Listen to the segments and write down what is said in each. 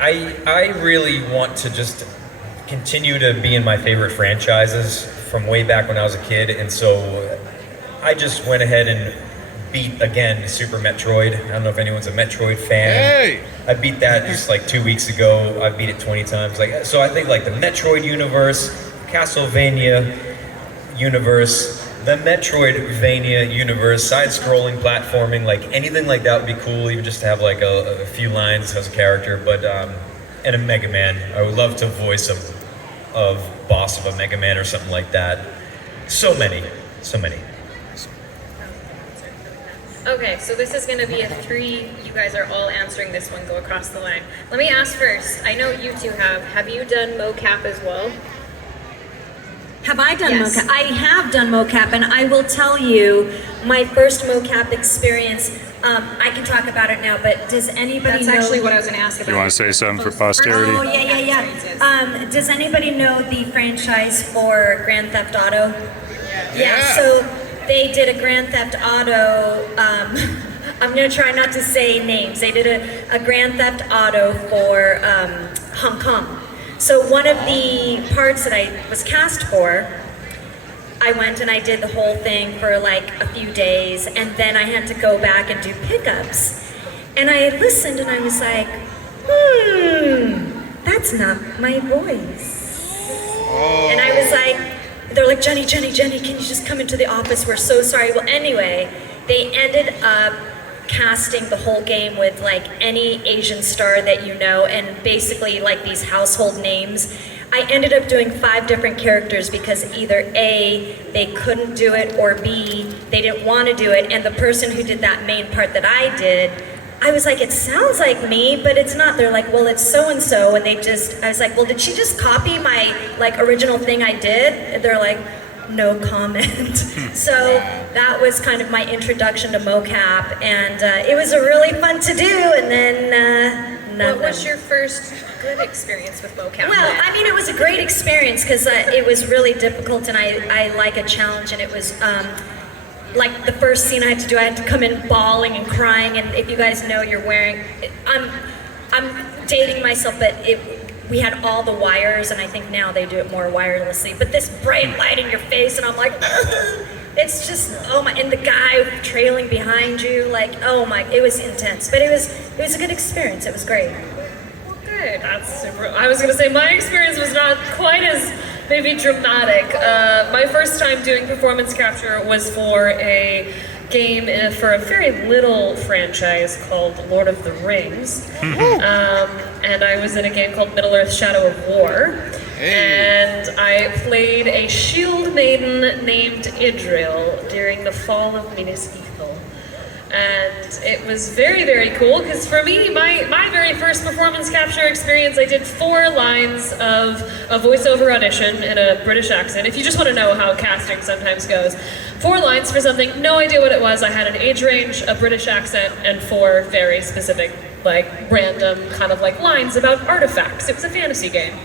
I really want to just continue to be in my favorite franchises from way back when I was a kid, and so I just went ahead and beat again Super Metroid. I don't know if anyone's a Metroid fan. Hey! I beat that just like 2 weeks ago. I beat it 20 times. Like, so I think like the Metroid universe, Castlevania universe, the Metroidvania universe, side-scrolling platforming, like anything like that would be cool. Even just to have like a few lines as a character. But and a Mega Man. I would love to voice a boss of a Mega Man or something like that. So many. Okay, so this is going to be a three. You guys are all answering this one. Go across the line. Let me ask first. I know you two have. Have you done mocap as well? Have I done Yes. mocap? I have done mocap, and I will tell you my first mocap experience. I can talk about it now, but does anybody That's know? actually what I was going to ask about. You want to say something for posterity? Oh yeah. Does anybody know the franchise for Grand Theft Auto? Yeah. So they did a Grand Theft Auto. I'm gonna try not to say names. They did a Grand Theft Auto for Hong Kong. So one of the parts that I was cast for, I went and I did the whole thing for like a few days, and then I had to go back and do pickups. And I listened and I was like, that's not my voice. And I was like, they're like, Jenny, can you just come into the office? We're so sorry. Well, anyway, they ended up casting the whole game with like any Asian star that you know, and basically like these household names. I ended up doing 5 different characters because either A, they couldn't do it, or B, they didn't want to do it. And the person who did that main part that I did, I was like, it sounds like me, but it's not. They're like, well, it's so-and-so. And I was like, well, did she just copy my like original thing I did? And they're like, no comment. So that was kind of my introduction to mocap, and it was really fun to do. And then What was your first good experience with mocap? well, I mean, it was a great experience because it was really difficult, and I like a challenge, and it was like the first scene I had to do, I had to come in bawling and crying, and if you guys know, you're wearing, I'm dating myself, but we had all the wires, and I think now they do it more wirelessly, but this bright light in your face, and I'm like, it's just, oh my, and the guy trailing behind you, like, oh my, it was intense, but it was a good experience, it was great. Good. That's super. I was going to say my experience was not quite as maybe dramatic. My first time doing performance capture was for a game for a very little franchise called Lord of the Rings. And I was in a game called Middle-earth: Shadow of War. And I played a shield maiden named Idril during the fall of Minas Ithil. And it was very, very cool, because for me, my very first performance capture experience, I did 4 lines of a voiceover audition in a British accent. If you just want to know how casting sometimes goes. 4 lines for something, no idea what it was. I had an age range, a British accent, and 4 very specific, like, random kind of like lines about artifacts. It was a fantasy game.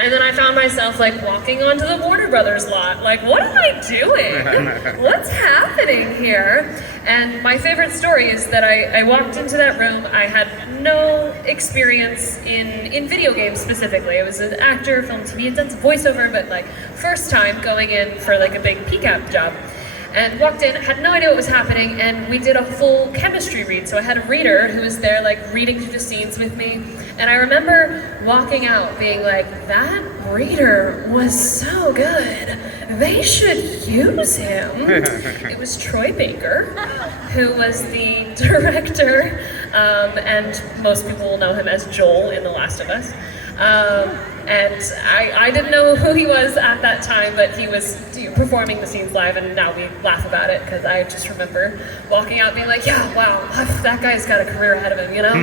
And then I found myself like walking onto the Warner Brothers lot, like, what am I doing? What's happening here? And my favorite story is that I walked into that room, I had no experience in video games specifically. I was an actor, film, TV, had done some voiceover, but like first time going in for like a big PCAP job. And walked in, had no idea what was happening, and we did a full chemistry read. So I had a reader who was there like reading through the scenes with me. And I remember walking out being like, that reader was so good. They should use him. It was Troy Baker, who was the director, and most people will know him as Joel in The Last of Us. And I didn't know who he was at that time, but he was performing the scenes live, and now we laugh about it, because I just remember walking out being like, yeah, wow, that guy's got a career ahead of him, you know?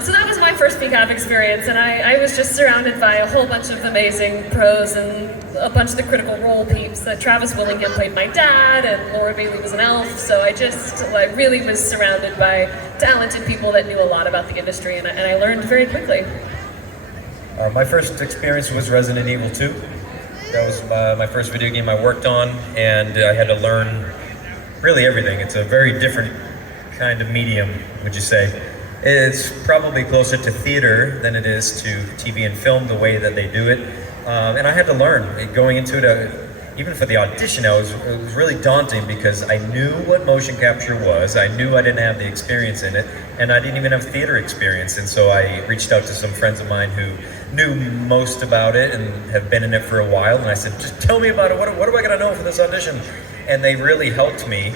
So that was my first PCAP experience, and I was just surrounded by a whole bunch of amazing pros and a bunch of the Critical Role peeps. Travis Willingham played my dad, and Laura Bailey was an elf, so I just really was surrounded by talented people that knew a lot about the industry, and I learned very quickly. My first experience was Resident Evil 2. That was my first video game I worked on, and I had to learn really everything. It's a very different kind of medium, would you say? It's probably closer to theater than it is to TV and film, the way that they do it. And I had to learn going into it. Even for the audition, it was really daunting because I knew what motion capture was. I knew I didn't have the experience in it, and I didn't even have theater experience. And so I reached out to some friends of mine who knew most about it and have been in it for a while. And I said, just tell me about it. What am I going to know for this audition? And they really helped me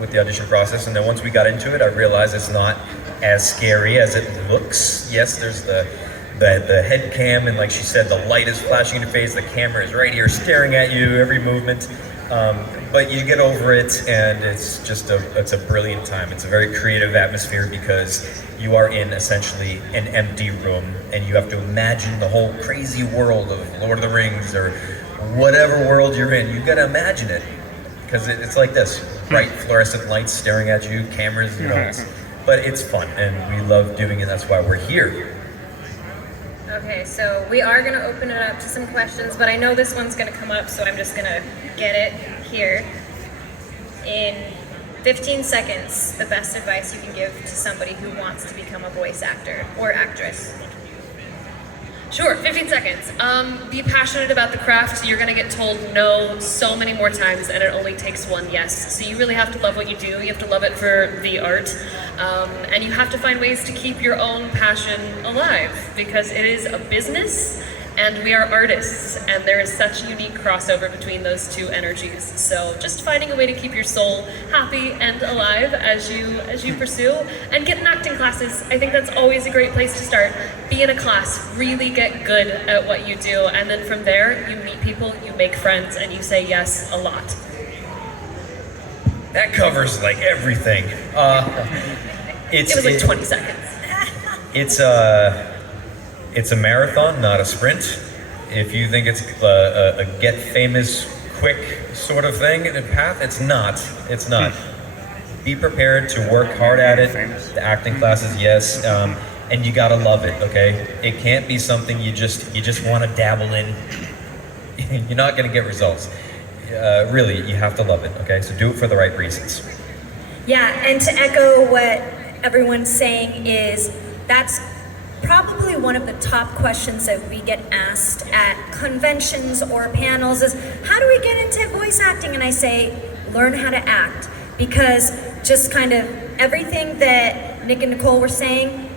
with the audition process. And then once we got into it, I realized it's not as scary as it looks. Yes, there's the head cam, and like she said, the light is flashing in your face, the camera is right here staring at you, every movement. But you get over it, and it's just it's a brilliant time. It's a very creative atmosphere because you are in essentially an empty room, and you have to imagine the whole crazy world of Lord of the Rings or whatever world you're in. You've got to imagine it because it's like this: bright fluorescent lights staring at you, cameras, but it's fun, and we love doing it. That's why we're here. Okay, so we are going to open it up to some questions, but I know this one's going to come up, so I'm just going to get it here. In 15 seconds, the best advice you can give to somebody who wants to become a voice actor or actress. Sure, 15 seconds. Be passionate about the craft. You're gonna get told no so many more times, and it only takes one yes. So you really have to love what you do. You have to love it for the art, and you have to find ways to keep your own passion alive, because it is a business, and we are artists, and there is such a unique crossover between those two energies. So just finding a way to keep your soul happy and alive as you pursue, and get in acting classes. I think that's always a great place to start. Be in a class, really get good at what you do, and then from there you meet people, you make friends, and you say yes a lot. That covers like everything. It was like 20 seconds. It's a marathon, not a sprint. If you think it's a get famous quick sort of thing, a path, it's not. It's not. Be prepared to work hard at it. The acting classes, yes, and you gotta love it. Okay, it can't be something you just want to dabble in. You're not gonna get results. Really, you have to love it. Okay, so do it for the right reasons. Yeah, and to echo what everyone's saying is that's probably one of the top questions that we get asked at conventions or panels is, how do we get into voice acting? And I say, learn how to act. Because just kind of everything that Nick and Nicole were saying,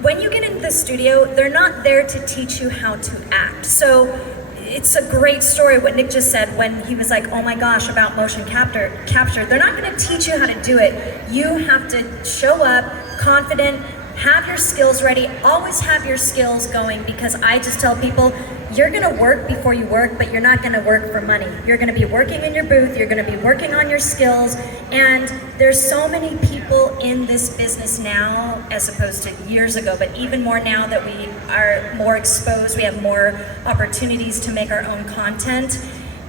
when you get into the studio, they're not there to teach you how to act. So it's a great story what Nick just said when he was like, oh my gosh, about motion capture. They're not going to teach you how to do it. You have to show up confident, have your skills ready, always have your skills going, because I just tell people, you're gonna work before you work, but you're not gonna work for money. You're gonna be working in your booth, you're gonna be working on your skills, and there's so many people in this business now, as opposed to years ago, but even more now that we are more exposed, we have more opportunities to make our own content,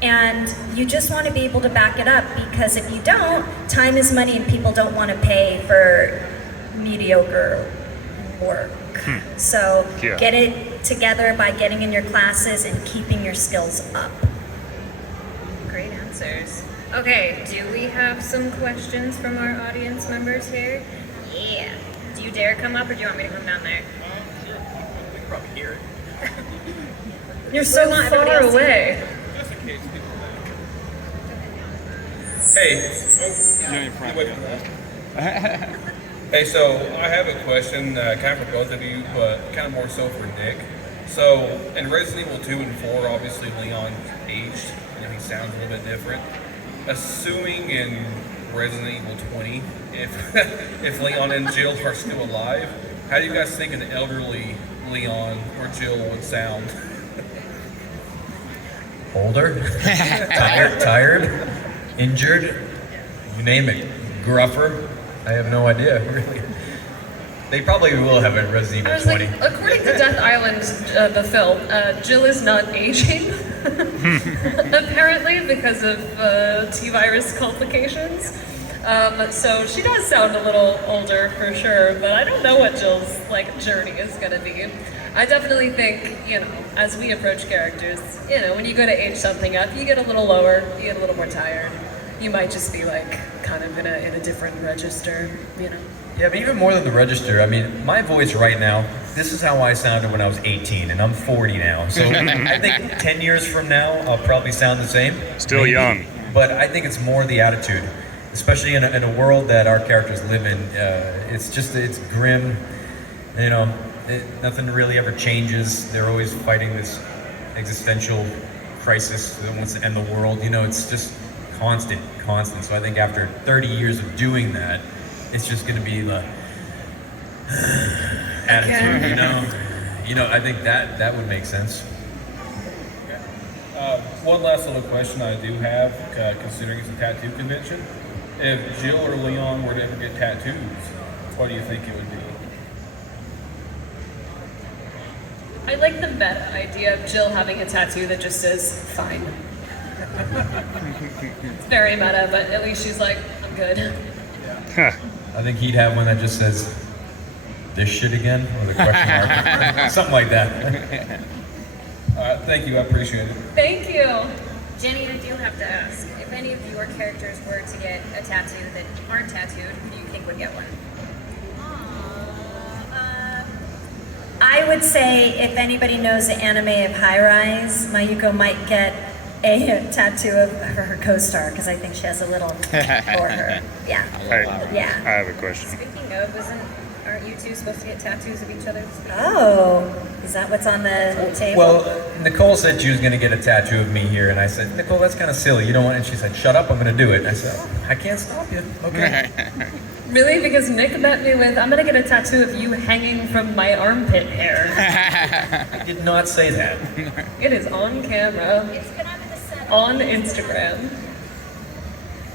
and you just wanna be able to back it up, because if you don't, time is money and people don't wanna pay for mediocre work. So get it together by getting in your classes and keeping your skills up. Great answers. Okay, do we have some questions from our audience members here? Yeah. Do you dare come up, or do you want me to come down there? Sure. We can probably hear it. You're so not far everybody else away. Hey. Hey, so I have a question, kind of for both of you, but kind of more so for Nick. So in Resident Evil 2 and 4, obviously Leon aged, and he sounds a little bit different. Assuming in Resident Evil 20, if Leon and Jill are still alive, how do you guys think an elderly Leon or Jill would sound? Older, tired, injured, you name it, gruffer. I have no idea, really. They probably will have a Resident I Evil was 20. like, according to Death Island, the film, Jill is not aging, apparently, because of T-virus complications. So she does sound a little older for sure, but I don't know what Jill's journey is gonna be. I definitely think, as we approach characters, when you go to age something up, you get a little lower, you get a little more tired. You might just be kind of in a different register, Yeah, but even more than the register, I mean, my voice right now, this is how I sounded when I was 18, and I'm 40 now. So I think 10 years from now, I'll probably sound the same. Still maybe. young. But I think it's more the attitude, especially in a world that our characters live in. It's grim, you know, nothing really ever changes. They're always fighting this existential crisis that wants to end the world. You know, it's just constant. So I think after 30 years of doing that, it's just going to be the attitude, you know. I think that would make sense. One last little question I do have, considering it's a tattoo convention. If Jill or Leon were to ever get tattoos, what do you think it would be? I like the meta idea of Jill having a tattoo that just says "fine." It's very meta, but at least she's like, "I'm good." Huh. I think he'd have one that just says, "This shit again?" with a question mark. Something like that. Thank you, I appreciate it. Thank you. Jenny, I do have to ask, if any of your characters were to get a tattoo that aren't tattooed, who do you think would get one? I would say if anybody knows the anime of High Rise, Mayuko might get a tattoo of her co-star because I think she has a little for her. Yeah. I Yeah. have a question. Speaking of, aren't you two supposed to get tattoos of each other? Oh, is that what's on the table? Well, Nicole said she was going to get a tattoo of me here, and I said, Nicole, that's kind of silly. You don't want it? And she said, shut up, I'm going to do it. And I said, oh, I can't stop you. Okay. Really? Because Nick bet me with, I'm gonna get a tattoo of you hanging from my armpit hair. I did not say that. It is on camera. It's gonna be the set. On Instagram.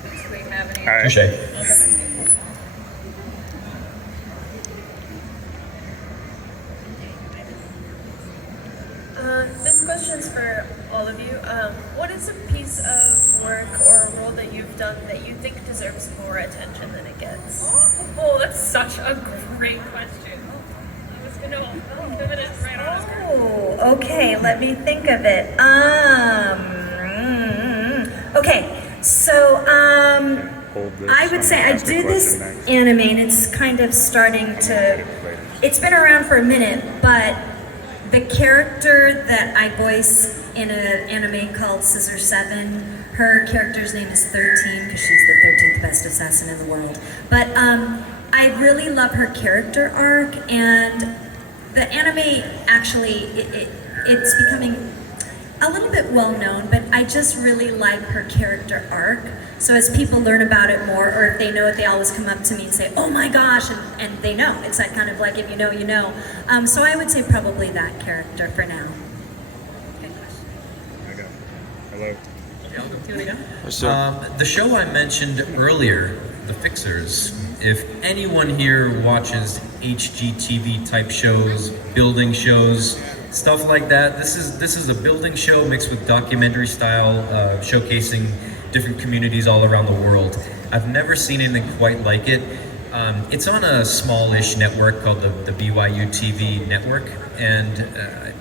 Do we have any? All right. Touche. This question's for all of you. What is a piece of work or a role that you've done that you think deserves more attention than it gets? Oh, that's such a great question. I was gonna give it right on his curve. Oh, okay. Let me think of it. Okay. So, Hold this. I would say I Ask the do this question next. anime, and it's kind of starting to. It's been around for a minute, but the character that I voice in an anime called Scissor 7, her character's name is 13 because she's the 13th best assassin in the world. But I really love her character arc, and the anime actually it's becoming a little bit well known, but I just really like her character arc. So as people learn about it more, or if they know it, they always come up to me and say, "Oh my gosh," and they know. It's that kind of like, if you know, you know. So I would say probably that character for now. Okay. Hello. The show I mentioned earlier, The Fixers, if anyone here watches HGTV type shows, building shows, stuff like that, this is a building show mixed with documentary style, showcasing different communities all around the world. I've never seen anything quite like it. It's on a smallish network called the BYU TV network, and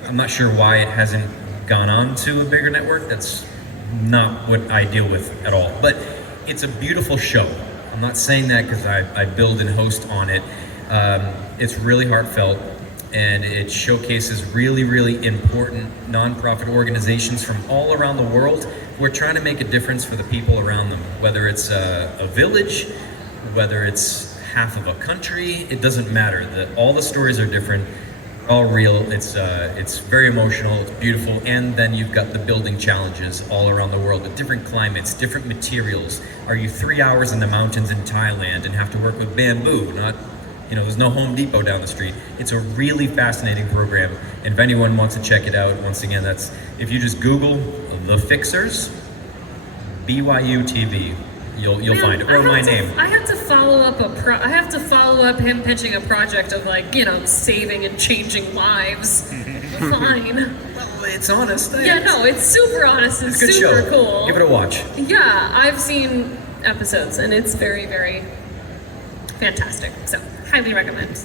I'm not sure why it hasn't gone on to a bigger network. That's not what I deal with at all. But it's a beautiful show. I'm not saying that because I build and host on it. It's really heartfelt, and it showcases really, really important nonprofit organizations from all around the world who are trying to make a difference for the people around them. Whether it's a village, whether it's half of a country, it doesn't matter. All the stories are different. They're all real. It's very emotional. It's beautiful. And then you've got the building challenges all around the world with different climates, different materials. Are you 3 hours in the mountains in Thailand and have to work with bamboo? Not, there's no Home Depot down the street. It's a really fascinating program. And if anyone wants to check it out, once again, that's if you just Google The Fixers, BYU TV. You'll find it, or my name. I have to follow up I have to follow up him pitching a project of saving and changing lives. Fine. Well, it's honest. Yeah, no, it's super honest and It's a good super show. cool. Give it a watch. Yeah, I've seen episodes and it's very, very fantastic. So highly recommend.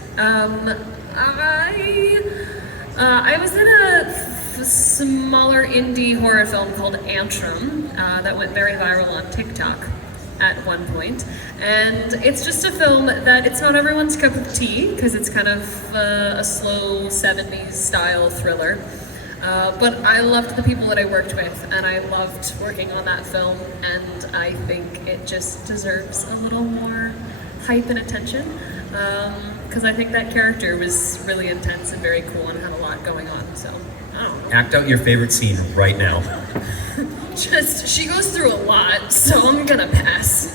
I was in a smaller indie horror film called Antrim that went very viral on TikTok. at one point. And it's just a film that it's not everyone's cup of tea because it's kind of a slow 70s style thriller. But I loved the people that I worked with, and I loved working on that film, and I think it just deserves a little more hype and attention, because I think that character was really intense and very cool and had a lot going on, so I don't know. Act out your favorite scene right now. She goes through a lot, so I'm gonna pass.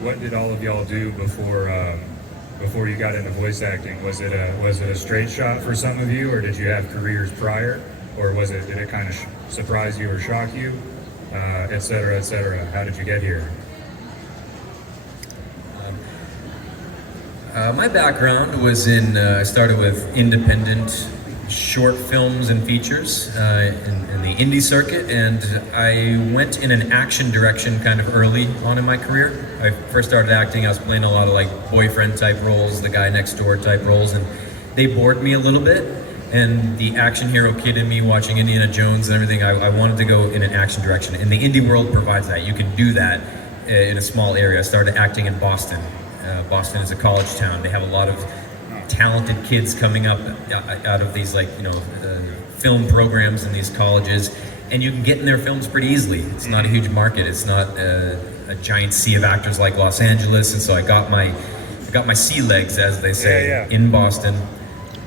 What did all of y'all do before you got into voice acting? Was it a straight shot for some of you, or did you have careers prior, or did it kind of surprise you or shock you, et cetera, et cetera? How did you get here? My background was I started with independent short films and features in the indie circuit, and I went in an action direction kind of early on in my career. I first started acting, I was playing a lot of like boyfriend type roles, the guy next door type roles, and they bored me a little bit. And the action hero kid in me watching Indiana Jones and everything, I wanted to go in an action direction. And the indie world provides that. You can do that in a small area. I started acting in Boston. Boston is a college town. They have a lot of talented kids coming up out of these film programs in these colleges, and you can get in their films pretty easily. It's not a huge market. It's not a giant sea of actors like Los Angeles, and so I got my sea legs, as they say, in Boston.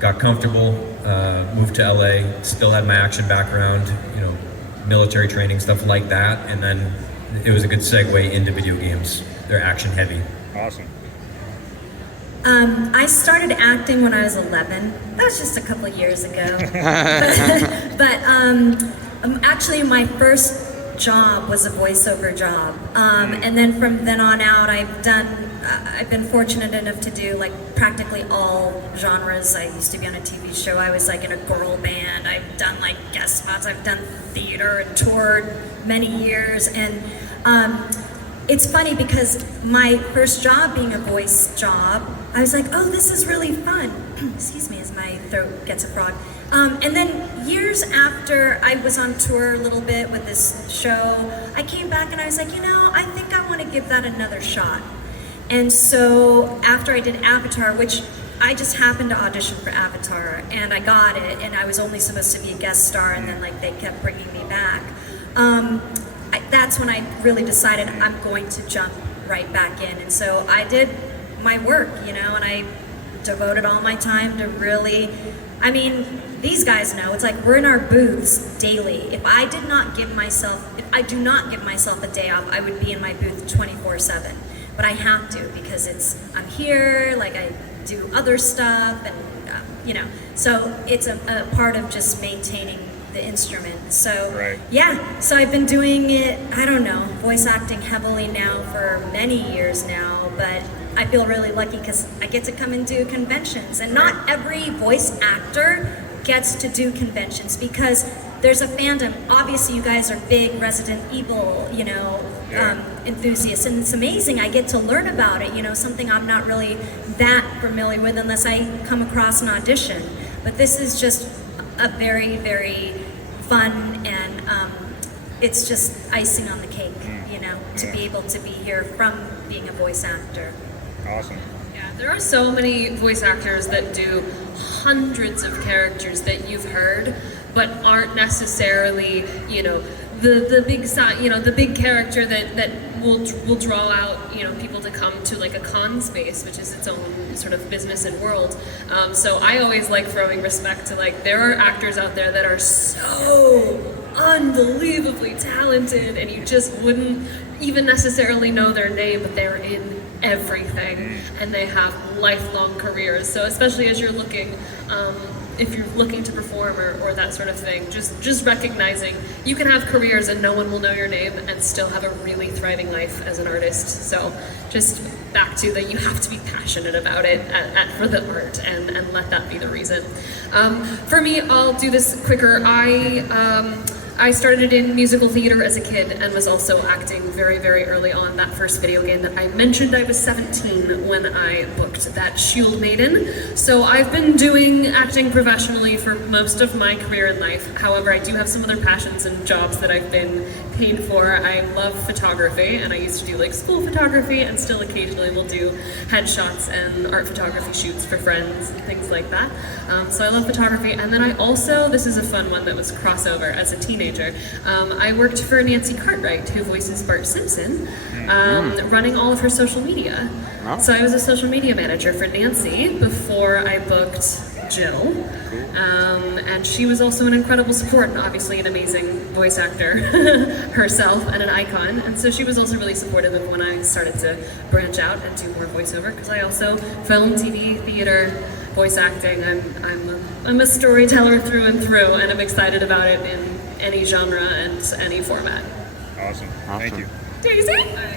Got comfortable, moved to LA, still had my action background, military training, stuff like that, and then it was a good segue into video games. They're action heavy. Awesome. I started acting when I was 11. That was just a couple of years ago. but actually, my first job was a voiceover job, and then from then on out, I've been fortunate enough to do like practically all genres. I used to be on a TV show. I was like in a girl band. I've done like guest spots. I've done theater and toured many years, and it's funny because my first job being a voice job, I was like, oh, this is really fun. Excuse me as my throat gets a frog. And then years after I was on tour a little bit with this show, I came back and I was like, I think I want to give that another shot. And so after I did Avatar, which I just happened to audition for Avatar, and I got it, and I was only supposed to be a guest star, and then like they kept bringing me back. That's when I really decided I'm going to jump right back in. And so I did my work, and I devoted all my time to really, these guys know, it's like we're in our booths daily. If I do not give myself a day off, I would be in my booth 24/7. But I have to because I'm here, like I do other stuff, and so it's a part of just maintaining the instrument. So right. Yeah, so I've been doing it, voice acting heavily now for many years now, but I feel really lucky because I get to come and do conventions, and not every voice actor gets to do conventions because there's a fandom. Obviously you guys are big Resident Evil, enthusiasts, and it's amazing. I get to learn about it, something I'm not really that familiar with unless I come across an audition. But this is just a very, very fun, and it's just icing on the cake, to be able to be here from being a voice actor. Awesome. Yeah, there are so many voice actors that do hundreds of characters that you've heard, but aren't necessarily, the big side, the big character that will draw out, people to come to like a con space, which is its own sort of business and world. So I always like throwing respect to there are actors out there that are so unbelievably talented, and you just wouldn't even necessarily know their name, but they're in everything, and they have lifelong careers. So especially as you're looking, if you're looking to perform or that sort of thing, just recognizing you can have careers and no one will know your name and still have a really thriving life as an artist. So just back to that, you have to be passionate about it for the art, and let that be the reason. For me, I'll do this quicker. I started in musical theater as a kid and was also acting very, very early on. That first video game that I mentioned, I was 17 when I booked that Shield Maiden. So I've been doing acting professionally for most of my career in life. However, I do have some other passions and jobs that I've been paid for. I love photography, and I used to do like school photography, and still occasionally will do headshots and art photography shoots for friends and things like that. So I love photography, and then I also, this is a fun one that was crossover as a teenager. I worked for Nancy Cartwright, who voices Bart Simpson, running all of her social media. So I was a social media manager for Nancy before I booked Jill. And she was also an incredible support and obviously an amazing voice actor herself and an icon. And so she was also really supportive of when I started to branch out and do more voiceover, because I also film, TV, theater, voice acting. I'm a storyteller through and through, and I'm excited about it in any genre and any format. Awesome. Thank you. Daisy?